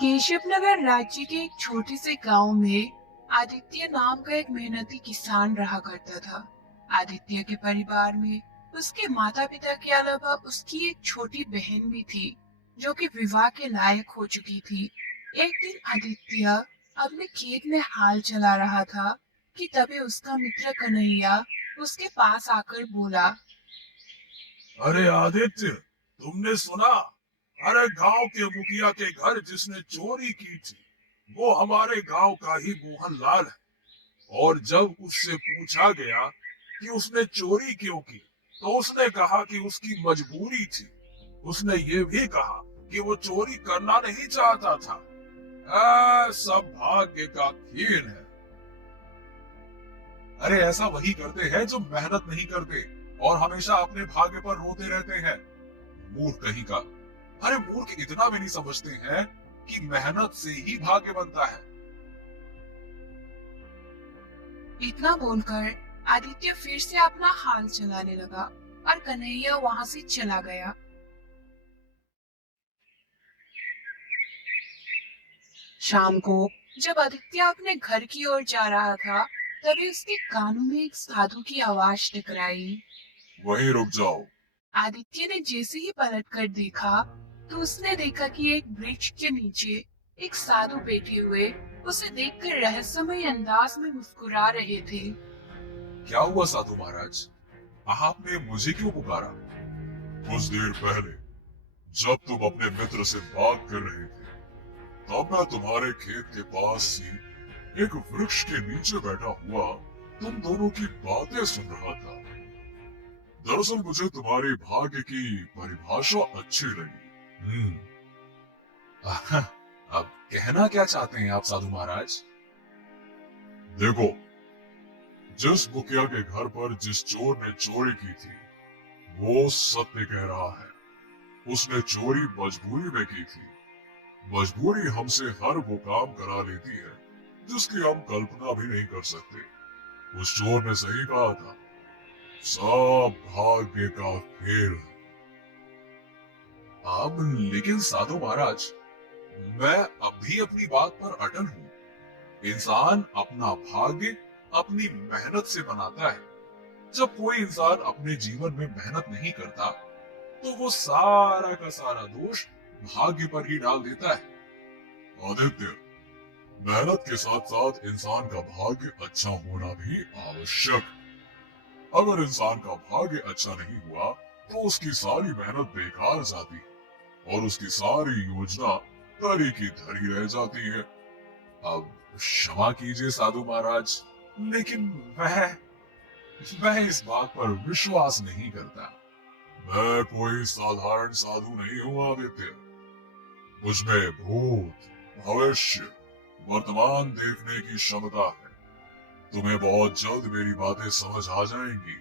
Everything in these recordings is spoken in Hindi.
केशवनगर राज्य के एक छोटे से गांव में आदित्य नाम का एक मेहनती किसान रहा करता था। आदित्य के परिवार में उसके माता पिता के अलावा उसकी एक छोटी बहन भी थी, जो कि विवाह के लायक हो चुकी थी। एक दिन आदित्य अपने खेत में हाल चला रहा था कि तभी उसका मित्र कन्हैया उसके पास आकर बोला। अरे आदित्य, तुमने सुना? अरे गांव के मुखिया के घर जिसने चोरी की थी वो हमारे गांव का ही मोहन लाल है। और जब उससे पूछा गया कि उसने चोरी क्यों की, तो उसने कहा कि उसकी मजबूरी थी। उसने ये भी कहा कि वो चोरी करना नहीं चाहता था। सब भाग्य का खेल है। अरे ऐसा वही करते हैं जो मेहनत नहीं करते और हमेशा अपने भाग्य पर रोते रहते हैं। मूर्ख कहीं का। अरे मूर्ख इतना भी नहीं समझते हैं कि मेहनत से ही भाग्य बनता है। इतना बोलकर आदित्य फिर से अपना हाल चलाने लगा और कन्हैया वहां से चला गया। शाम को जब आदित्य अपने घर की ओर जा रहा था, तभी उसके कानों में एक साधु की आवाज टकराई। वहीं रुक जाओ। आदित्य ने जैसे ही पलटकर देखा, तो उसने देखा कि एक वृक्ष के नीचे एक साधु बैठे हुए उसे देखकर रहस्यमय अंदाज में मुस्कुरा रहे थे। क्या हुआ साधु महाराज? आपने मुझे क्यों पुकारा? कुछ देर पहले जब तुम अपने मित्र से बात कर रहे थे, तब मैं तुम्हारे खेत के पास ही एक वृक्ष के नीचे बैठा हुआ तुम दोनों की बातें सुन रहा था। दरअसल मुझे तुम्हारी भाग्य की परिभाषा अच्छी लगी। अब कहना क्या चाहते हैं आप साधु महाराज? देखो, जिस मुखिया के घर पर जिस चोर ने चोरी की थी, वो सत्य कह रहा है। उसने चोरी मजबूरी में की थी। मजबूरी हमसे हर वो काम करा लेती है जिसकी हम कल्पना भी नहीं कर सकते। उस चोर ने सही कहा था, सब भाग्य का खेल है। अब लेकिन साधु महाराज, मैं अब भी अपनी बात पर अटल हूँ। इंसान अपना भाग्य अपनी मेहनत से बनाता है। जब कोई इंसान अपने जीवन में मेहनत नहीं करता, तो वो सारा का सारा दोष भाग्य पर ही डाल देता है। आदित्य, मेहनत के साथ साथ इंसान का भाग्य अच्छा होना भी आवश्यक है। अगर इंसान का भाग्य अच्छा नहीं हुआ, तो उसकी सारी मेहनत बेकार जाती है और उसकी सारी योजना धरी की धरी रह जाती है। अब क्षमा कीजिए साधु महाराज, लेकिन मैं इस बात पर विश्वास नहीं करता। मैं कोई साधारण साधु नहीं हूँ आदित्य। मुझमें भूत, भविष्य, वर्तमान देखने की क्षमता है। तुम्हें बहुत जल्द मेरी बातें समझ आ जाएंगी।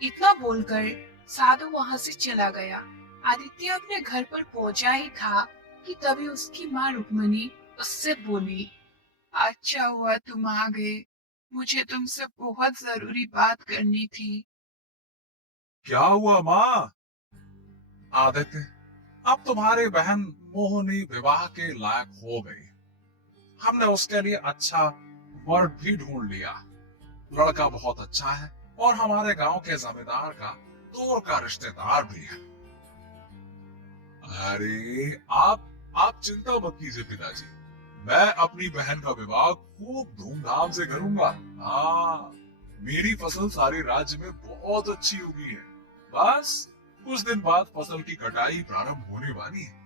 इतना बोलकर साधु वहां से चला गया। आदित्य अपने घर पर पहुंचा ही था कि तभी उसकी माँ रुक्मणी उससे बोली। अच्छा हुआ तुम आ गए, मुझे तुमसे बहुत जरूरी बात करनी थी। क्या हुआ माँ? आदित्य, अब तुम्हारी बहन मोहिनी विवाह के लायक हो गई। हमने उसके लिए अच्छा वर भी ढूंढ लिया। लड़का बहुत अच्छा है और हमारे गांव के जमींदार का दूर का रिश्तेदार भी है। अरे आप चिंता मत कीजिए पिताजी। मैं अपनी बहन का विवाह खूब धूमधाम से करूंगा। हाँ, मेरी फसल सारे राज्य में बहुत अच्छी उगी है। बस कुछ दिन बाद फसल की कटाई प्रारंभ होने वाली है।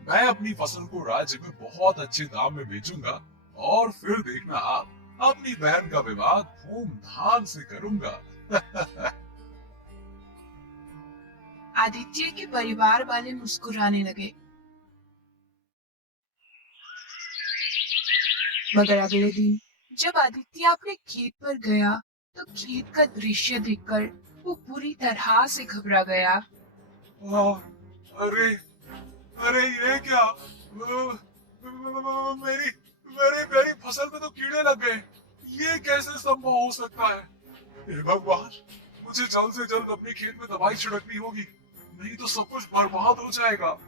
मैं अपनी फसल को राज्य में बहुत अच्छे दाम में बेचूंगा और फिर देखना आप, अपनी बहन का विवाह धूमधाम से करूंगा। आदित्य के परिवार वाले मुस्कुराने लगे। मगर अगले दिन जब आदित्य अपने खेत पर गया, तो खेत का दृश्य देखकर वो पूरी तरह से घबरा गया। अरे अरे ये क्या? मेरी मेरी मेरी फसल में तो कीड़े लग गए। ये कैसे संभव हो सकता है? हे भगवान, मुझे जल्द से जल्द अपने खेत में दवाई छिड़कनी होगी, नहीं तो सब कुछ बर्बाद हो जाएगा।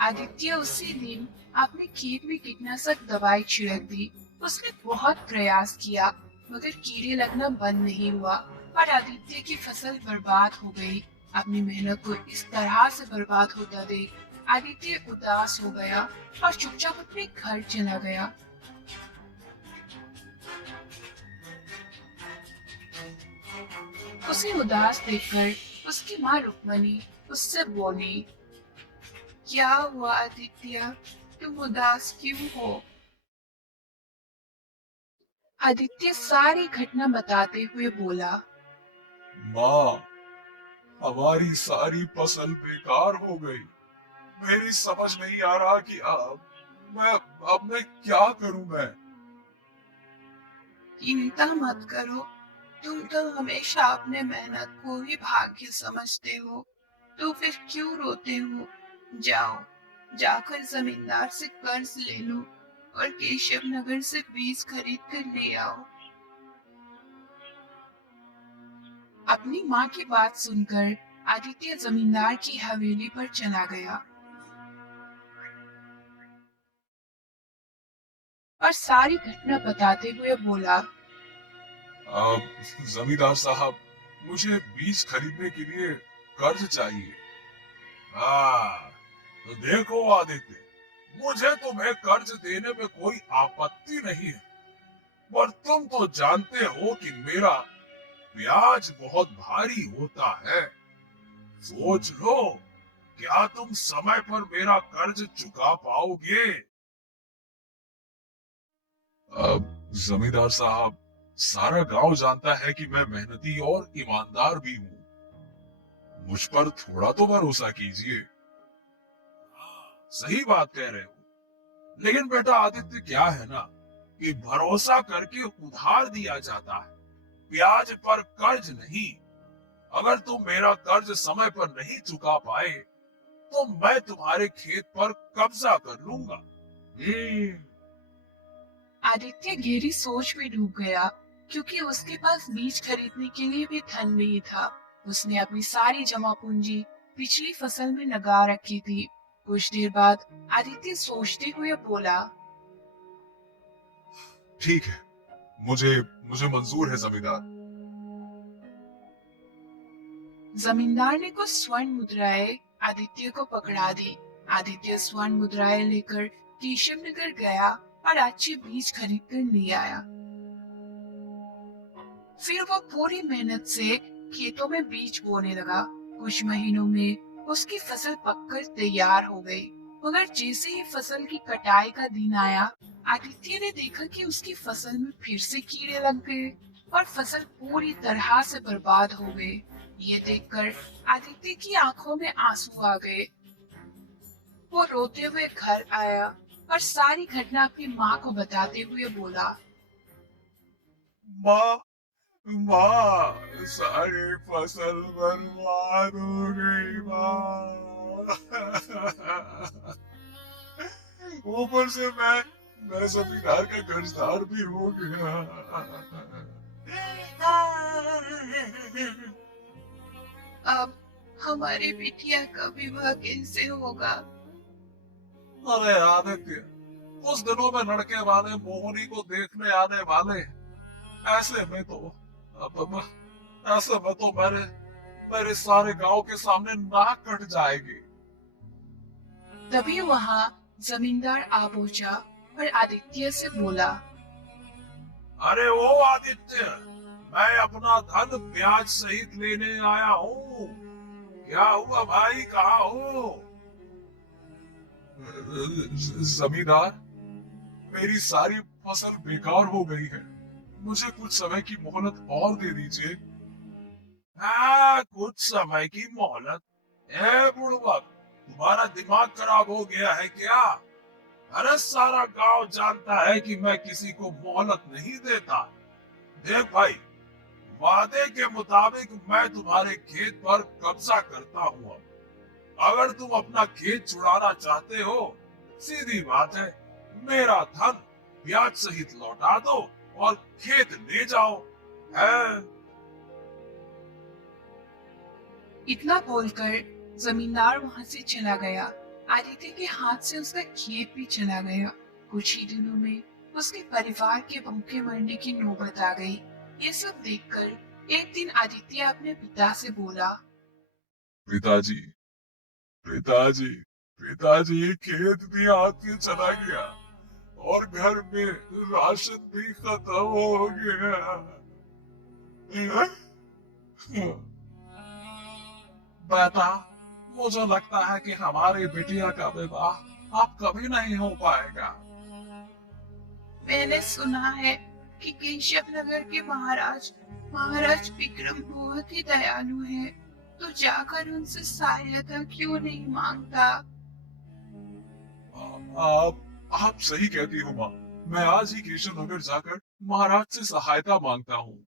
आदित्य उसी दिन अपने खेत में कीटनाशक दवाई छिड़क दी। उसने बहुत प्रयास किया, मगर कीड़े लगना बंद नहीं हुआ और आदित्य की फसल बर्बाद हो गई। अपनी मेहनत को इस तरह से बर्बाद होता देख आदित्य उदास हो गया और चुपचाप अपने घर चला गया। उसे उदास देखकर उसकी माँ रुक्मणी उससे बोली, क्या हुआ आदित्य, तुम उदास क्यों हो? आदित्य सारी घटना बताते हुए बोला, माँ, हमारी सारी फसल बेकार हो गई। मेरी समझ नहीं आ रहा कि अब मैं क्या करूं मैं। चिंता मत करो, तुम तो हमेशा अपने मेहनत को ही भाग्य समझते हो, तो फिर क्यों रोते हो? जाओ, जाकर जमींदार से कर्ज ले लो और केशव नगर से बीज खरीद कर ले आओ। अपनी माँ की बात सुनकर आदित्य जमींदार की हवेली पर चला गया और सारी घटना बताते हुए बोला, जमींदार साहब, मुझे बीज खरीदने के लिए कर्ज चाहिए। हाँ, तो देखो आदित्य, मुझे तुम्हें कर्ज देने में कोई आपत्ति नहीं है, पर तुम तो जानते हो कि मेरा ब्याज बहुत भारी होता है। सोच लो, क्या तुम समय पर मेरा कर्ज चुका पाओगे? अब जमींदार साहब, सारा गांव जानता है कि मैं मेहनती और ईमानदार भी हूँ। मुझ पर थोड़ा तो भरोसा कीजिए। हाँ, सही बात कह रहे हो। लेकिन बेटा आदित्य, क्या है ना कि भरोसा करके उधार दिया जाता है, ब्याज पर कर्ज नहीं। अगर तुम मेरा कर्ज समय पर नहीं चुका पाए तो मैं तुम्हारे खेत पर कब्जा कर लूंगा। आदित्य गहरी सोच में डूब गया, क्योंकि उसके पास बीज खरीदने के लिए भी धन नहीं था। उसने अपनी सारी जमा पूंजी पिछली फसल में लगा रखी थी। कुछ देर बाद आदित्य सोचते हुए बोला, ठीक है, मुझे मुझे मंजूर है जमींदार। जमींदार ने कुछ स्वर्ण मुद्राएं आदित्य को पकड़ा दी। आदित्य स्वर्ण मुद्राएं लेकर केशव नगर गया और अच्छे बीज खरीद कर ले आया। फिर वो पूरी मेहनत से खेतों में बीज बोने लगा। कुछ महीनों में उसकी फसल पककर तैयार हो गई, मगर जैसे ही फसल की कटाई का दिन आया, आदित्य ने देखा कि उसकी फसल में फिर से कीड़े लग गए और फसल पूरी तरह से बर्बाद हो गई। ये देखकर आदित्य की आंखों में आंसू आ गए। वो रोते हुए घर आया और सारी घटना अपनी माँ को बताते हुए बोला, माँ, माँ, सारी फसल बर्बाद हो गई माँ। ऊपर से मैं जमींदार का कर्जदार भी हो गया। अब हमारी बिटिया का विवाह कैसे होगा? अरे आदित्य, उस दिनों में लड़के वाले मोहनी को देखने आने वाले। ऐसे में तो अब ऐसे में तो मेरे मेरे सारे गांव के सामने नाक कट जाएगी। तभी वहां जमींदार आ पहुंचा और आदित्य से बोला, अरे ओ आदित्य, मैं अपना धन ब्याज सहित लेने आया हूँ। क्या हुआ भाई, कहाँ हो? जमींदार, मेरी सारी फसल बेकार हो गई है। मुझे कुछ समय की मोहलत और दे दीजिए। हाँ, कुछ समय की मोहलत? ए बुड़बक, तुम्हारा दिमाग खराब हो गया है क्या? अरे सारा गांव जानता है कि मैं किसी को मोहलत नहीं देता। देख भाई, वादे के मुताबिक मैं तुम्हारे खेत पर कब्जा करता हूँ। अगर तुम अपना खेत छुड़ाना चाहते हो, सीधी बात है, मेरा धन ब्याज सहित लौटा दो और खेत ले जाओ। है? इतना बोलकर जमींदार वहां से चला गया। आदित्य के हाथ से उसका खेत भी चला गया। कुछ ही दिनों में उसके परिवार के भूखे मरने की नौबत आ गई। ये सब देखकर एक दिन आदित्य अपने पिता से बोला, पिताजी, पिताजी, पिताजी, खेत भी आग के चला गया और घर में राशन भी खत्म हो गया। बेटा, मुझे लगता है कि हमारी बिटिया का विवाह अब कभी नहीं हो पाएगा। मैंने सुना है कि केशव नगर के महाराज महाराज विक्रम बहुत ही दयालु हैं, तो जाकर उनसे सहायता क्यों नहीं मांगता? आप सही कहती हो माँ। मैं आज ही केशव नगर जाकर महाराज से सहायता मांगता हूँ।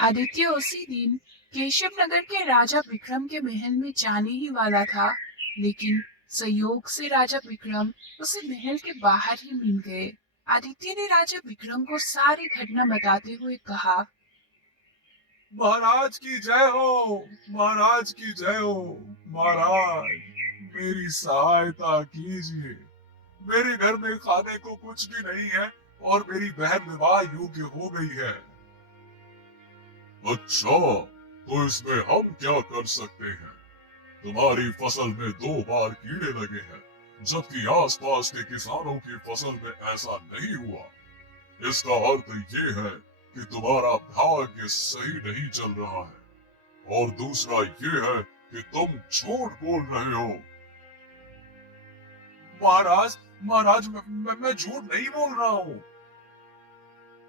आदित्य उसी दिन केशव नगर के राजा विक्रम के महल में जाने ही वाला था, लेकिन संयोग से राजा विक्रम उसे महल के बाहर ही मिल गए। आदित्य ने राजा विक्रम को सारी घटना बताते हुए कहा, महाराज की जय हो, महाराज की जय हो। महाराज, मेरी सहायता कीजिए। मेरे घर में खाने को कुछ भी नहीं है और मेरी बहन विवाह योग्य हो गई है। अच्छा, तो इसमें हम क्या कर सकते हैं? तुम्हारी फसल में 2 बार कीड़े लगे हैं, जबकि आसपास के किसानों की फसल में ऐसा नहीं हुआ। इसका अर्थ ये है कि तुम्हारा भाग्य सही नहीं चल रहा है। और दूसरा ये है कि तुम झूठ बोल रहे हो। महाराज, महाराज, मैं झूठ नहीं बोल रहा हूँ।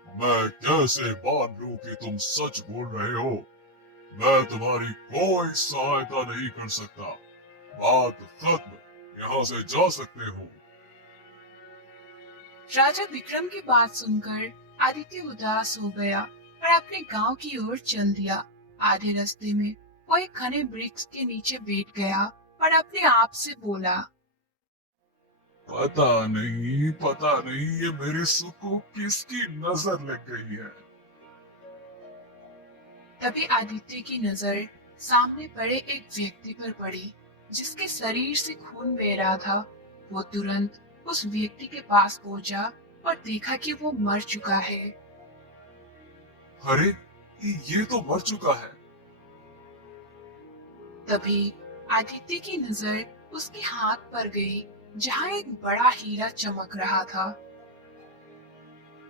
मैं कैसे मान लूं कि तुम सच बोल रहे हो? मैं तुम्हारी कोई सहायता नहीं कर सकता। बात खत्म, यहाँ से जा सकते हो। राजा विक्रम की बात सुनकर आदित्य उदास हो गया और अपने गांव की ओर चल दिया। आधे रास्ते में वो एक घने वृक्ष के नीचे बैठ गया और अपने आप से बोला, पता नहीं ये मेरे सुख को किसकी नजर लग गई है। तभी आदित्य की नजर सामने पड़े एक व्यक्ति पर पड़ी, जिसके शरीर से खून बह रहा था। वो तुरंत उस व्यक्ति के पास पहुंचा और देखा कि वो मर चुका है। अरे, ये तो मर चुका है। तभी आदित्य की नजर उसके हाथ पर गई, जहाँ एक बड़ा हीरा चमक रहा था।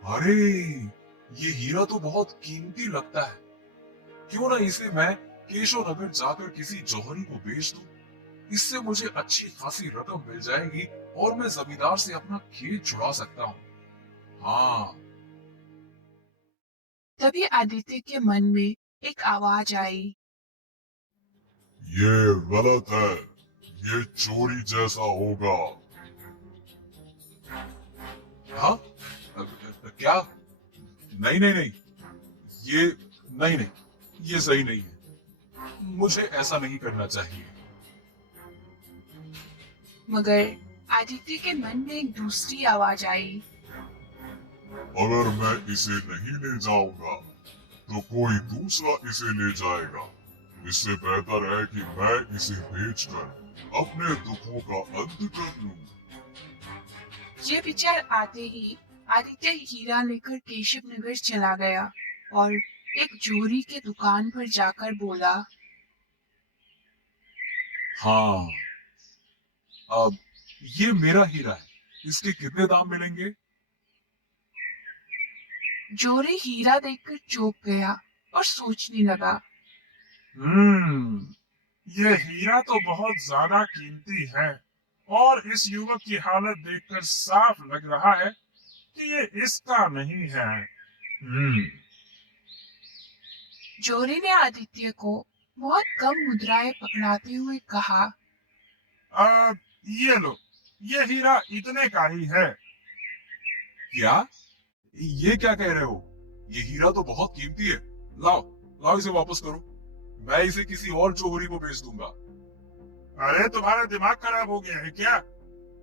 अरे, ये हीरा तो बहुत कीमती लगता है। क्यों ना इसे मैं केशव नगर जाकर किसी जौहरी को बेच दूं। इससे मुझे अच्छी खासी रकम मिल जाएगी और मैं जमींदार से अपना खेत छुड़ा सकता हूँ। हाँ। तभी आदित्य के मन में एक आवाज आई, ये गलत है, ये चोरी जैसा होगा। हाँ? क्या? नहीं नहीं नहीं, ये नहीं, ये सही नहीं है। मुझे ऐसा नहीं करना चाहिए। मगर आदित्य के मन में एक दूसरी आवाज आई, अगर मैं इसे नहीं ले जाऊंगा तो कोई दूसरा इसे ले जाएगा। इससे बेहतर है कि मैं इसे बेचकर अपने दुखों का अंत कर लूं। ये विचार आते ही आदित्य हीरा लेकर केशव नगर चला गया और एक जोरी के दुकान पर जाकर बोला, हाँ, अब ये मेरा हीरा है। इसके कितने दाम मिलेंगे? जोरी हीरा देखकर चौंक गया और सोचने लगा, ये हीरा तो बहुत ज्यादा कीमती है और इस युवक की हालत देखकर साफ लग रहा है कि ये इसका नहीं है। जोरी ने आदित्य को बहुत कम मुद्राएं पकड़ाते हुए कहा, ये लो, ये हीरा इतने का ही है। क्या? ये क्या कह रहे हो? ये हीरा तो बहुत कीमती है। लाओ, लाओ इसे वापस करो। मैं इसे किसी और चोरी को बेच दूंगा। अरे, तुम्हारा दिमाग खराब हो गया है क्या?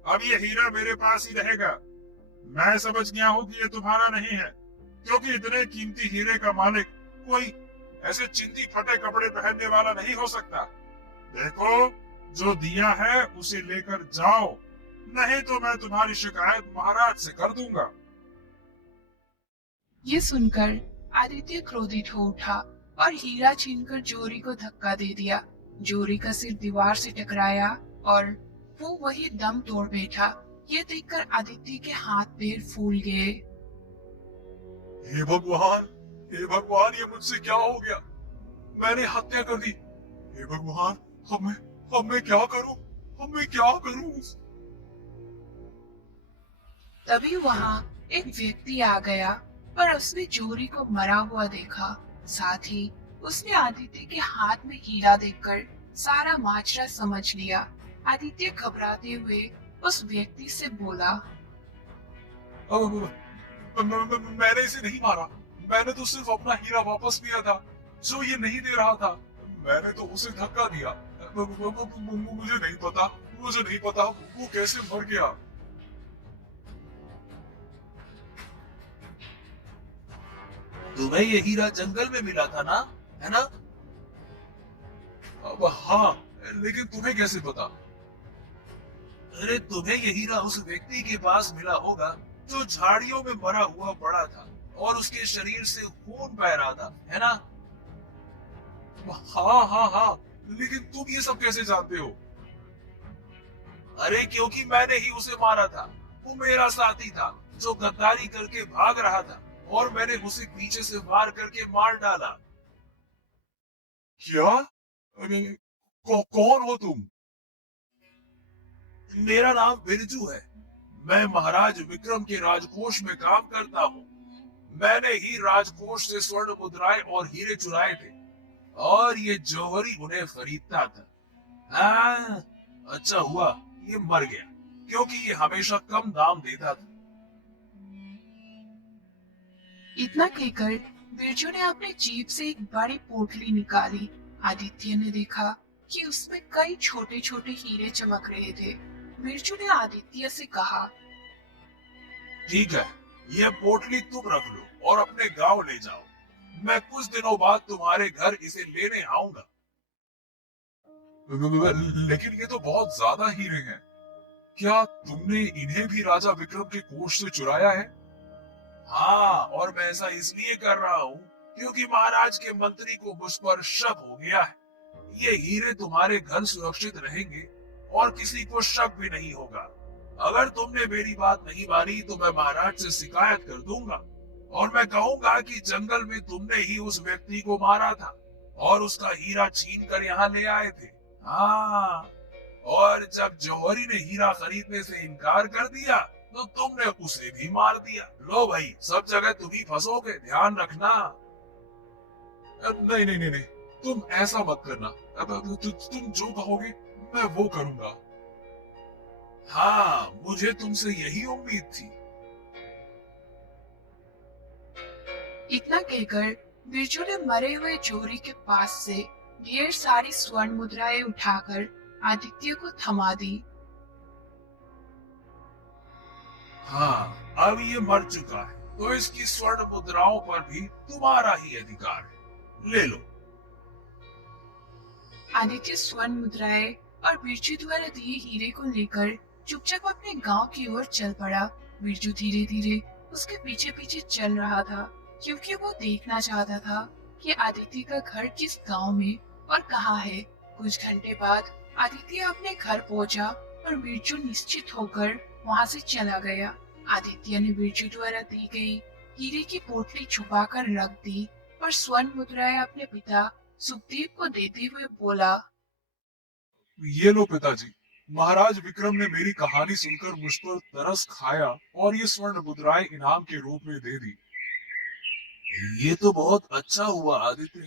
अब ये हीरा मेरे पास ही रहेगा। मैं समझ गया हूँ कि ये तुम्हारा नहीं है, क्योंकि इतने कीमती हीरे का मालिक कोई ऐसे चिंदी फटे कपड़े पहनने वाला नहीं हो सकता। देखो, जो दिया है उसे लेकर जाओ, नहीं तो मैं तुम्हारी शिकायत महाराज से कर दूंगा। ये सुनकर आदित्य क्रोधित हो उठा और हीरा छीनकर जोरी को धक्का दे दिया। जोरी का सिर दीवार से टकराया और वो वही दम तोड़ बैठा। ये देखकर आदित्य के हाथ पैर फूल गए। हे भगवान, हे भगवान, ये मुझसे क्या हो गया? मैंने हत्या कर दी। हे भगवान, अब मैं क्या करूं? अब मैं क्या करूं? तभी वहां एक व्यक्ति आ गया पर उसने जोरी को मरा हुआ देखा। साथ ही उसने आदित्य के हाथ में हीरा देखकर सारा माजरा समझ लिया। आदित्य घबराते हुए उस व्यक्ति से बोला, मैंने इसे नहीं मारा। मैंने तो सिर्फ अपना हीरा वापस लिया था जो ये नहीं दे रहा था। मैंने तो उसे धक्का दिया। मुझे नहीं पता वो कैसे मर गया। तुम्हें ये हीरा जंगल में मिला था ना, है ना? अब हाँ, लेकिन तुम्हें कैसे पता? अरे तुम्हें ये हीरा उस व्यक्ति के पास मिला होगा जो झाड़ियों में मरा हुआ पड़ा था और उसके शरीर से खून बह रहा था, है ना? हाँ, लेकिन तुम ये सब कैसे जानते हो? अरे क्योंकि मैंने ही उसे मारा था। वो मेरा साथी था जो गद्दारी करके भाग रहा था और मैंने उसे पीछे से वार करके मार डाला। क्या? कौन हो तुम? मेरा नाम बिरजू है। मैं महाराज विक्रम के राजकोष में काम करता हूँ। मैंने ही राजकोष से स्वर्ण मुद्राएं और हीरे चुराए थे और ये जौहरी उन्हें खरीदता था। हाँ, अच्छा हुआ ये मर गया क्योंकि ये हमेशा कम दाम देता था। इतना कहकर बिरजू ने अपनी जेब से एक बड़ी पोटली निकाली। आदित्य ने देखा कि उसमें कई छोटे छोटे हीरे चमक रहे थे। बिरजू ने आदित्य से कहा, ठीक है, ये पोटली तुम रख लो और अपने गांव ले जाओ। मैं कुछ दिनों बाद तुम्हारे घर इसे लेने आऊंगा। लेकिन ये तो बहुत ज्यादा हीरे हैं। क्या तुमने इन्हें भी राजा विक्रम के कोष से चुराया है? हाँ, और मैं ऐसा इसलिए कर रहा हूँ क्योंकि महाराज के मंत्री को मुझ पर शक हो गया है। ये हीरे तुम्हारे घर सुरक्षित रहेंगे और किसी को शक भी नहीं होगा। अगर तुमने मेरी बात नहीं मानी तो मैं महाराज से शिकायत कर दूंगा और मैं कहूंगा कि जंगल में तुमने ही उस व्यक्ति को मारा था और उसका हीरा छीन कर यहाँ ले आए थे। हाँ, और जब जौहरी ने हीरा खरीदने से इनकार कर दिया तो तुमने उसे भी मार दिया। लो भाई, सब जगह तुम ही फंसोगे, ध्यान रखना। नहीं, तुम ऐसा मत करना। तुम जो कहोगे मैं वो करूंगा। हाँ, मुझे तुमसे यही उम्मीद थी। इतना कहकर बिरजू ने मरे हुए चोरी के पास से ढेर सारी स्वर्ण मुद्राएं उठाकर आदित्य को थमा दी। हाँ, अब ये मर चुका है तो इसकी स्वर्ण मुद्राओं पर भी तुम्हारा ही अधिकार है। ले लो। आदित्य स्वर्ण मुद्राएं और बिरजू द्वारा दिए हीरे को लेकर चुपचाप अपने गांव की ओर चल पड़ा। बिरजू धीरे धीरे उसके पीछे पीछे चल रहा था क्योंकि वो देखना चाहता था कि आदित्य का घर किस गांव में और कहाँ है। कुछ घंटे बाद आदित्य अपने घर पहुंचा और बिरजू निश्चित होकर वहां से चला गया। आदित्य ने बिरजू द्वारा दी गई हीरे की पोटली छुपाकर रख दी और स्वर्ण मुद्राएं अपने पिता सुखदेव को देते हुए बोला, ये लो पिताजी, महाराज विक्रम ने मेरी कहानी सुनकर मुझ पर तरस खाया और ये स्वर्ण मुद्राएं इनाम के रूप में दे दी। ये तो बहुत अच्छा हुआ आदित्य।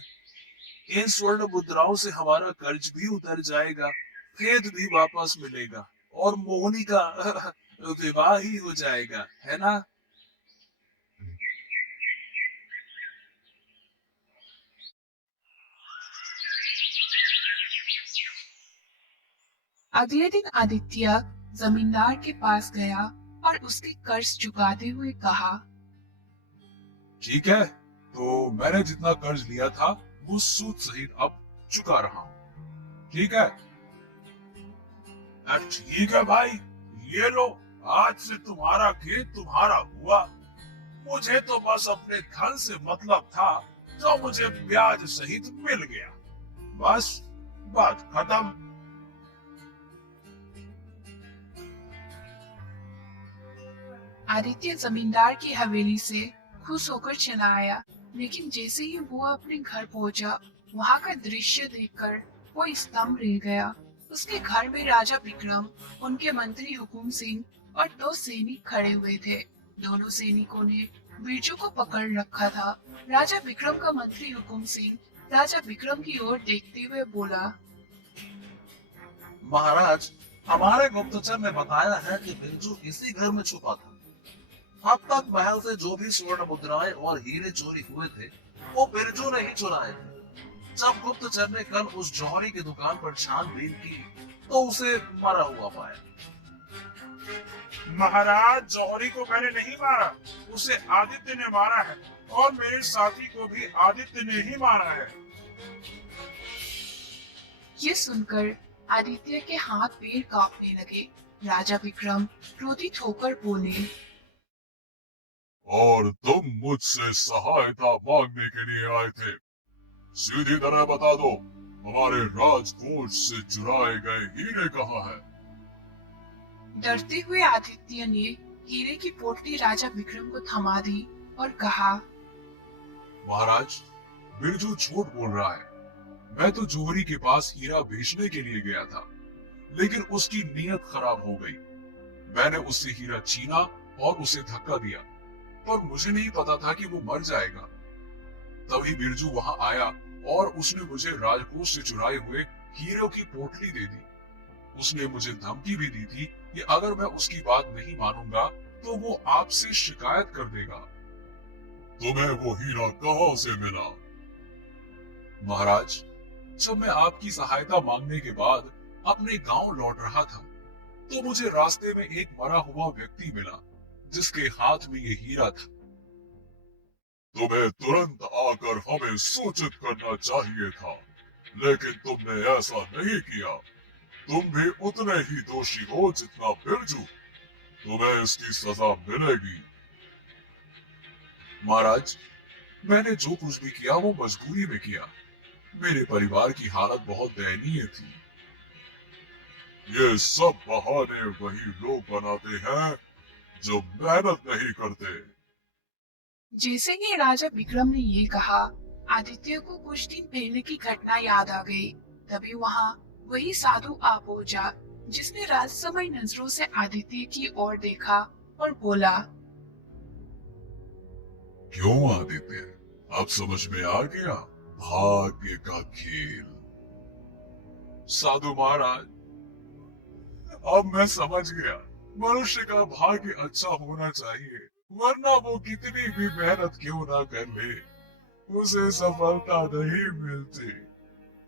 इन स्वर्ण मुद्राओं से हमारा कर्ज भी उतर जाएगा, खेत भी वापस मिलेगा और मोहनी का विवाह ही हो जाएगा, है ना? अगले दिन आदित्य जमींदार के पास गया और उसके कर्ज चुकाते हुए कहा, ठीक है, तो मैंने जितना कर्ज लिया था वो सूद सहित अब चुका रहा हूं। ठीक है? ठीक है भाई, ये लो, आज से तुम्हारा खेत तुम्हारा हुआ। मुझे तो बस अपने धन से मतलब था जो मुझे ब्याज सहित मिल गया। बस बात खत्म। आदित्य जमींदार की हवेली से खुश होकर चला आया, लेकिन जैसे ही वो अपने घर पहुंचा, वहां का दृश्य देखकर वो स्तंभ रह गया। उसके घर में राजा विक्रम, उनके मंत्री हुकुम सिंह और 2 सैनिक खड़े हुए थे। दोनों सैनिकों ने बिरजू को पकड़ रखा था। राजा विक्रम का मंत्री हुकुम सिंह राजा विक्रम की ओर देखते हुए बोला, महाराज, हमारे गुप्तचर ने बताया है कि बिरजू इसी घर में छुपा था। अब तक महल से जो भी स्वर्ण मुद्राएं और हीरे चोरी हुए थे, वो बिरजू ने ही चुराए थे। जब गुप्तचर ने कल उस जौहरी की दुकान पर छानबीन की, तो उसे मरा हुआ पाया। महाराज, जौहरी को मैंने नहीं मारा, उसे आदित्य ने मारा है, और मेरे साथी को भी आदित्य ने ही मारा है। ये सुनकर आदित्य के हाथ पैर कांपने लगे। राजा विक्रम क्रोधित होकर बोले, और तुम मुझसे सहायता मांगने के लिए आए थे? सीधी तरह बता दो, हमारे राजकोष से चुराए गए हीरे कहाँ हैं? डरते हुए आदित्य ने हीरे की पोटली राजा विक्रम को थमा दी और कहा, महाराज, बिरजू झूठ बोल रहा है। मैं तो जौहरी के पास हीरा बेचने के लिए गया था, लेकिन उसकी नीयत खराब हो गई। मैंने उससे हीरा छीना और उसे धक्का दिया, पर मुझे नहीं पता था कि वो मर जाएगा। तभी बिरजू वहां आया और उसने मुझे राजकोष से चुराए हुए हीरों की पोटली दे दी। उसने मुझे धमकी भी दी थी कि अगर मैं उसकी बात नहीं मानूंगा तो वो आपसे शिकायत कर देगा। तुम्हें वो हीरा कहां से मिला? महाराज, जब मैं आपकी सहायता मांगने के बाद अपने गांव लौट रहा था, तो मुझे रास्ते में एक मरा हुआ व्यक्ति मिला जिसके हाथ में ये हीरा था। तुम्हें तुरंत आकर हमें सूचित करना चाहिए था, लेकिन तुमने ऐसा नहीं किया। तुम भी उतने ही दोषी हो जितना बिरजू। तुम्हें इसकी सजा मिलेगी। महाराज, मैंने जो कुछ भी किया वो मजबूरी में किया। मेरे परिवार की हालत बहुत दयनीय थी। ये सब बहाने वही लोग बनाते हैं जो मेहनत नहीं करते। जैसे ही राजा विक्रम ने ये कहा, आदित्य को कुछ दिन पहले की घटना याद आ गई। तभी वहां वही साधु आ पहुंचा, जिसने रहस्यमय नजरों से आदित्य की ओर देखा और बोला, क्यों आदित्य, अब समझ में आ गया भाग्य का खेल? साधु महाराज, अब मैं समझ गया। मनुष्य का भाग्य अच्छा होना चाहिए, वरना वो कितनी भी मेहनत क्यों ना कर ले, उसे सफलता नहीं मिलती।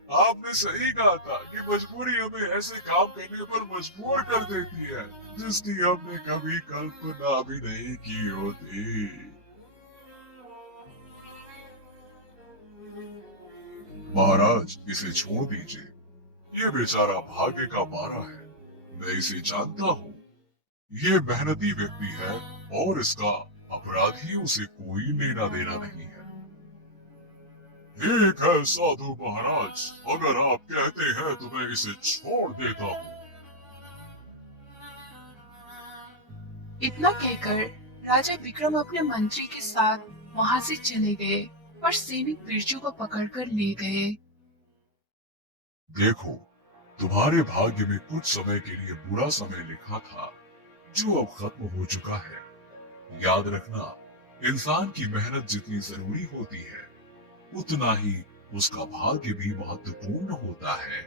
आपने सही कहा था कि मजबूरी हमें ऐसे काम करने पर मजबूर कर देती है जिसकी हमने कभी कल्पना भी नहीं की होती। महाराज, इसे छोड़ दीजिए। ये बेचारा भाग्य का मारा है। मैं इसे जानता हूँ। ये मेहनती व्यक्ति है और इसका अपराधी उसे कोई लेना देना नहीं है। ठीक है साधु महाराज, अगर आप कहते हैं तो मैं इसे छोड़ देता हूँ। इतना कहकर राजा विक्रम अपने मंत्री के साथ वहां से चले गए और सैनिक बिरजू को पकड़कर ले गए। देखो, तुम्हारे भाग्य में कुछ समय के लिए बुरा समय लिखा था, जो अब खत्म हो चुका है। याद रखना, इंसान की मेहनत जितनी जरूरी होती है, उतना ही उसका भाग्य भी महत्वपूर्ण होता है।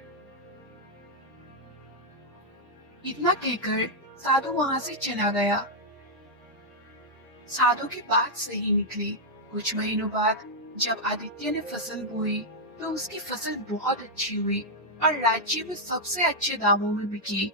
इतना कहकर साधु वहां से चला गया। साधु की बात सही निकली। कुछ महीनों बाद जब आदित्य ने फसल बोई, तो उसकी फसल बहुत अच्छी हुई और राज्य में सबसे अच्छे दामों में बिकी।